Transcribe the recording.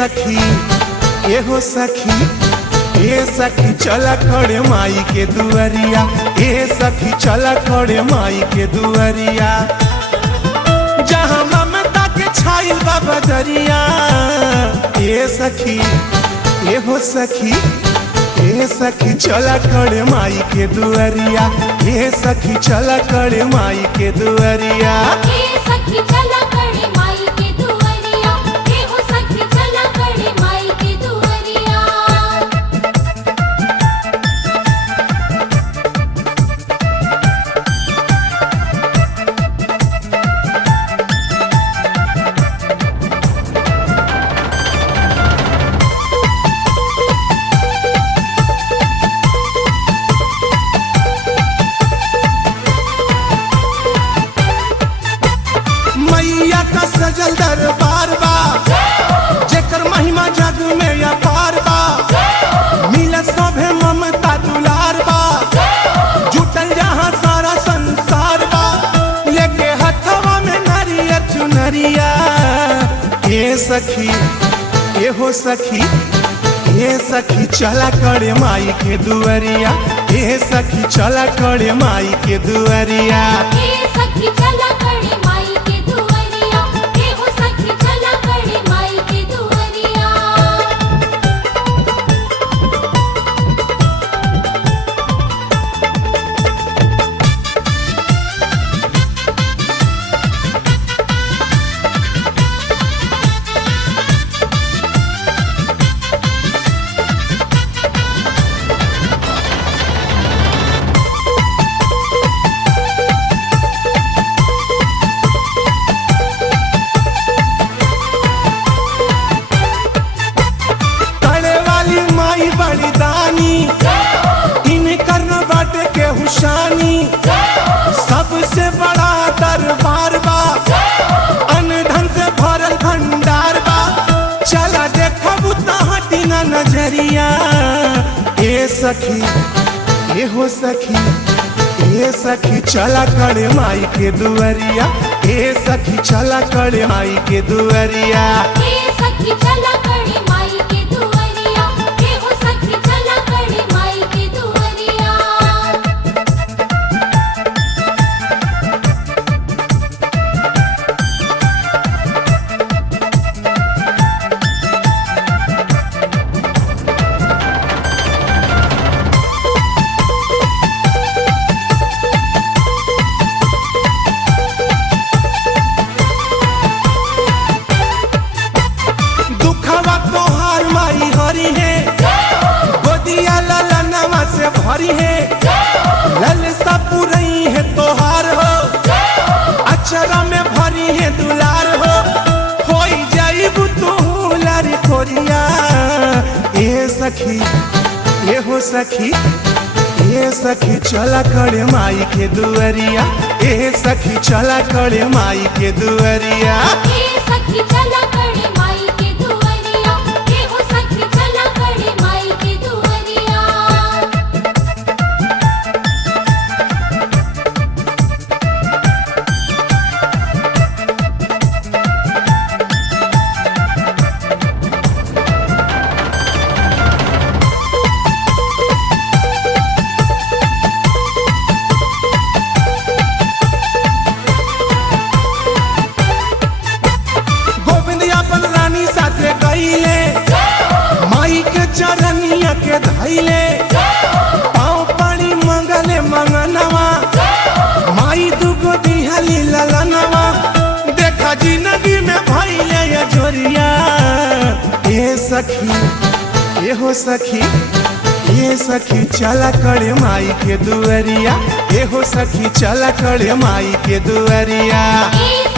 सखी ए हो सखी ए सखी चला खड़े माई के दुआरिया ए सखी चला खड़े माई के दुआरिया जहाँ ममता के छाइल बाबा दरिया ए सखी ए हो सखी ए सखी चला खड़े माई के दुआरिया ए सखी चला खड़े माई के दुआरिया ए सखी चला खड़े माई के दुआरिया ए हो सखी चला खड़े माई के दुआरिया मैया का सजल दरबार बा जेकर महिमा जग में अपार बा मिलत सभे ममता दुलार बा जुटल जहाँ सारा संसार बा लेके हथवा में नारियल चुनरिया ए सखी ए हो सखी ए सखी चला खड़े माई के दुआरिया ए सखी चला खड़े माई के दुआरिया ए सखी चला खड़े माई के दुआरिया ए हो सखी चला खड़े माई के दुआरिया तड़े वाली माई बड़ी दानी इनकर न बाटे के हुशानी सबसे बड़ा दरबार बा अन्न धन से भरल भंडार बा चला देखबू त हटी ना नजरिया ए सखी ए हो सखी ए सखी चला खड़े माई के दुआरिया ए सखी चला खड़े माई के दुआरिया ए सखी चला खड़े माई के दुआरिया ए हो सखी चला खड़े माई के दुआरिया दुखवा तोहार माई हरी है गोदिया ललनवा से भरी है ललसा पुरई है तोहार हो अक्षरा में भरी है दुलार हो होई जाइबू तू लारी कोरिया ए सखी ए हो सखी ए सखी चला खड़े माई के दुआरिया ए सखी चला खड़े माई के दुआरिया ए सखी चला खड़े माई के दुआरिया ए हो सखी चला खड़े माई के दुआरिया गोविंद अपन रानी साथे गईले माई के चरनिया के धैले पाँव पानी मंगले मंगनवा माई दुगो दिहली ललनवा देखा जिंदगी में भैले ये जोरिया ए सखी ए हो सखी ए सखी चला खड़े माई के दुआरिया ए हो सखी चला खड़े माई के दुआरिया ए